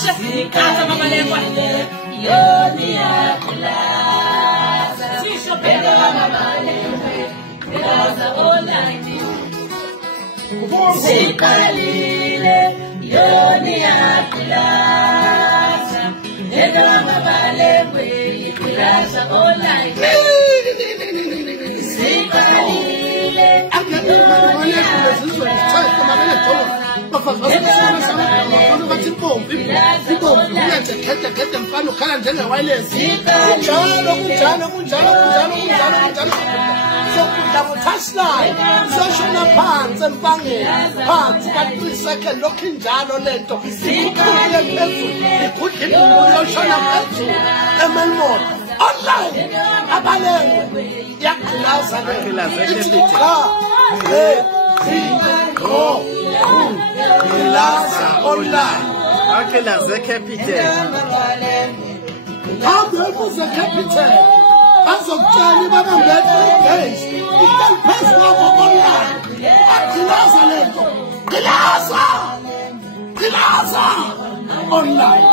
Ashe, kata mama lengwa. Yoni yakulaza. Sisho pendo mama lengwa. Kulaza online. Sikalile. Yoni yakulaza. Pendo mama lengwa. Kulaza online. Sikalile. Akilaza capital. How the capital? As of Johnny, but I'm dead days. You can pass over online. Kilaza online.